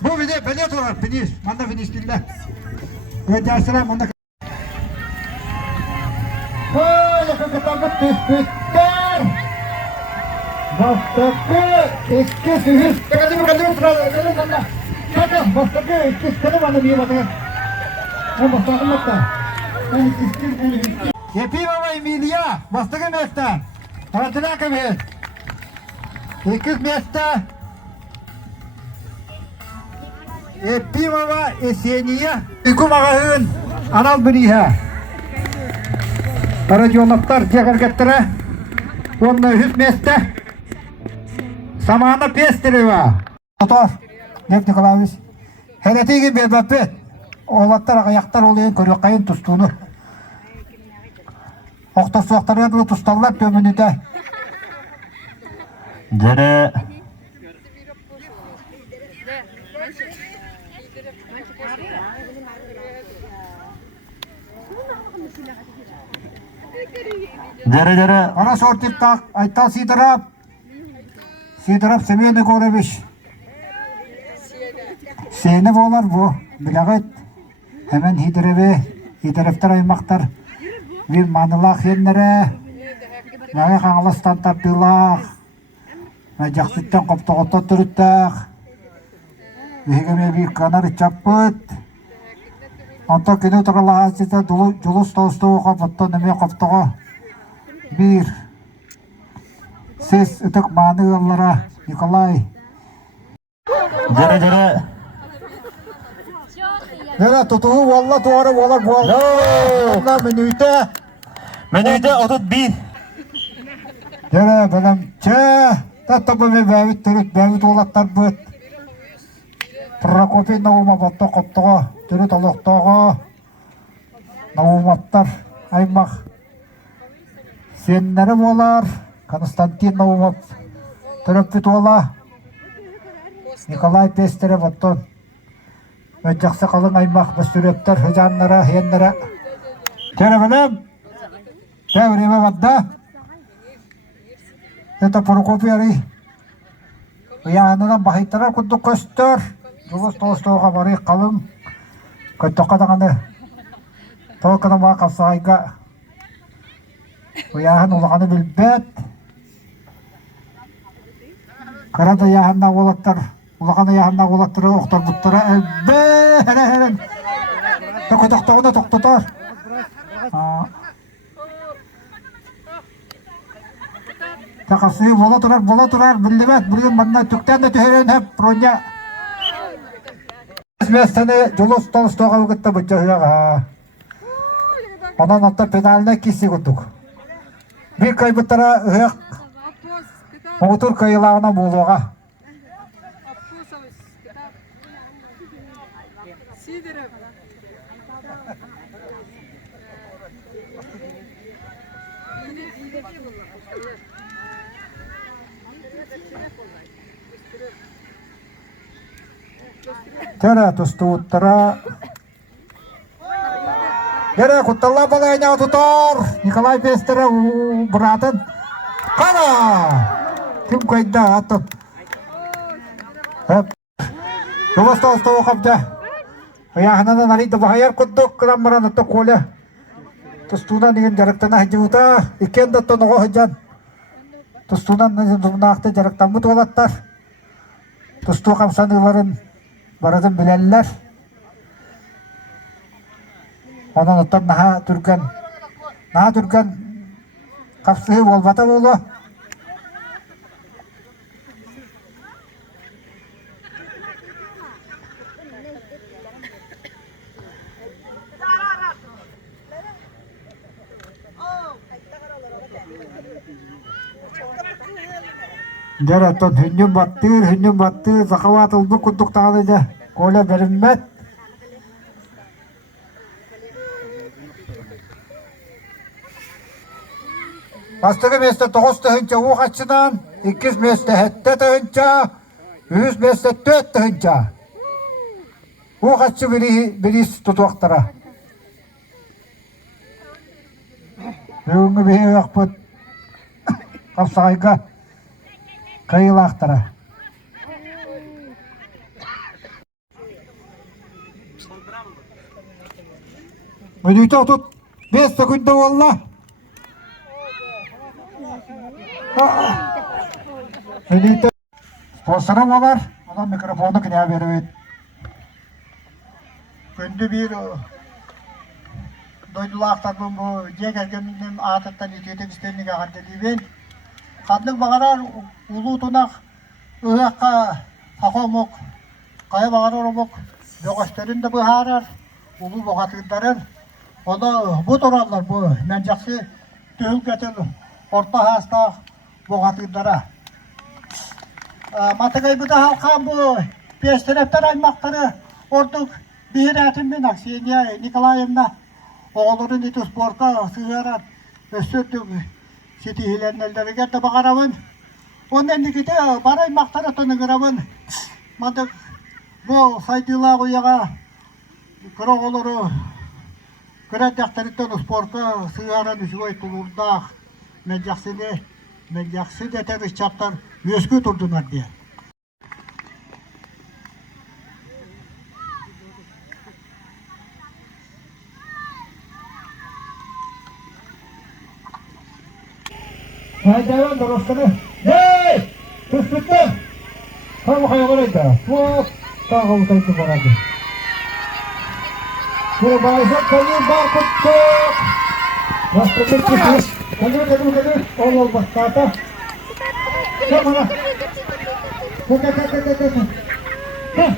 Bu bir de bele durar finish. Manda finish değil de. Evet dersler manda. Böyle kakatanga tühtütter. Bastakı eski sühür. Kaçın sıra. Bakın bastakı eski sıra bana diye bakın. Ben bastakı nokta. Ben istim. Yapayım ama Emilia. Bastakı nokta. Hatıra kabir. 8 место. Епимова Есения. Игум ағайын анал біріға. Радионаттар жегіргеттірі. Онны 100 место. Самана Пестерева. Отор. Лев Николаевич. Хәлетеге бәбәпет. Олаттар ағаяқтар олайын көрек қайын тұстуыны. Оқтар соқтар еділі тұсталар төмініде. Жәрі Жәрі Ана сортиктақ Айтал Сидоров. Сидоров Семені Горевич. Сені болар бұ. Білағыт. Hemen Hidrev'тер аймақтар. Bir manılaq yenlere. Nağı қаңылыстан тапилақ. Жақсыттен қоптоғытта түріттәқ. Егеме bir канар чаппыт. Anta күні тұралаға сеті жұлыс тоғыстығы қапытты неме қоптоғы. Bir. Сіз үтік маны ғыллара. Николай. Жәрі Нәре тұтығы валла туары болар болар. Минуйта. Менүйді отыт бір. Нәре білім. Таттабы бәвіт түріт, бәвіт олаттар бұд. Прокопий наума батты қоптығы. Түріт олықтығы. Науматтар аймақ. Сеннері болар. Константин наумап. Түріп біт ола. Николай Пестерев оттон. Жақсы қалың аймақ бүстіреттер, хыжанлары, хенлері. Теребілім. Тәуреме бадда. Это Прокопий. Уяғанынан бақиттара күнді көстір. Жұлыс толыстауға бары қалың. Көттіққа дағаны. Тоқыны ма қапсағайға. Уяғын ұлғаны білбет. Қарады яғынна олаттар. Улағаны яғынна олаттары оқтар бұттары әлбе әрі-әрін. Тоқы-тоқтауына тоқтатар. Тақасы бола тұрар, білдімет. Білген маңна түктен де түхерен әп, броня. Мәстәне жұлыс толыстауға өгітті бұтча ұяға. Онан атта пеналіне кесі күттік. Bir kaybettara hıyak motor kayılağına buluğa. Tere tustuuttara. Gere kutalla balayına tutar. Nikolay Pesterev bırakın. Kana. Kim kayda attı? Hep. Dolayısıyla usta okapta. Ayağına nari de bahayar kudduk krammaran attı kolye. Tustunan nigen jaraktana hajuta. İken de tonuğu hajan. Tustunan nigen dumnaqta jaraktan mut olattar. Tustu kamsanıların baradın bilenler. Ondan otan naha Türkan kapsığı olbata bolu. Jaraton hünnüm battır, zakavat oldu kunduk tağlıca. Kola verilmet. Astığı mesle 9 tığınca uğ açıdan, 2 mesle 7 tığınca, 100 mesle 4 tığınca. Uğ açı birisi tutuaqtara. Öğünü bir yakpıt. Kapsağayga kayılaqtara. Müdüyte tut. 5 sekünde valla. Müdüyte. Sponsorum var. Ona mikrofonu kine veriyor. Gündü bir doydulaqtan bu jegergenin atattan itetek istenlik ağır dedi ben. Kanlık bağırar ulu tunak ıhakka takomuk kaya bağırar omuk göğüslerin de bıharar ulu boğatlıkların o da bu durarlar bu mencaksi tühül getir orta hasta boğatlıklara Matıgay bu da halkan bu beş taraftar aymakları orduk bihiretin bin Aksiyeniya Nikolayevna oğulların iti sporka sığarar ösürdük sitihilerin ellerine de bakaramın ondan dikide baray maktar tanıgıramın madık bu saydılar uyağa kıroğulları kıradaktarıdan sporka sığaran üsüvay tulurdak mencaksi de terörist çaptar yüzgü turdular diye. Devam dostları. Hey! Tüspütte. Kamu hayvanıydı. Hop! Kamu kayıtlı baradı. Bu baysak kalır barkuttuk. Bastırdık kutuz. Kalır. Ol bak kata. Gel bana. Gel.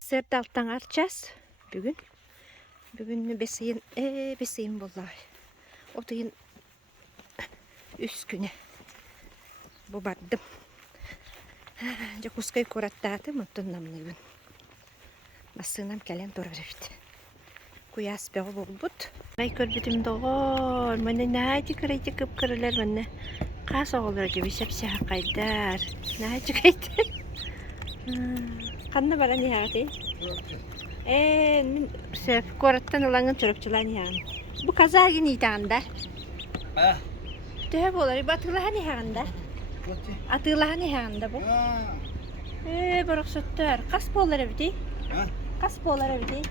Serdalttan arças bugün. Bugün beseyin vallahi. Otayın üst güne. Bu bardım. Jakuskay kurattı mutun namlı gün. Masınam kalen torarıfti. Kuyas beğo bulbut. Ay körbütüm doğor. Mane nahacı kıraycı kıpkırılar mane. Kas oğulur acı bir şapşa kaydar. Nahacı kaydar. Kanna bara nihayati. Min sef korattan ulangan çorapçılar nihayam. Bu kaza gini itağında. Tühe bolar, batılaha nihayanda. Atılaha nihayanda bu. Barak söttür. Kas bolar evdi. Kas bolar evdi.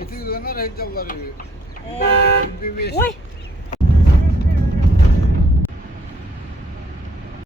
Eti döner heyecanları. Oy,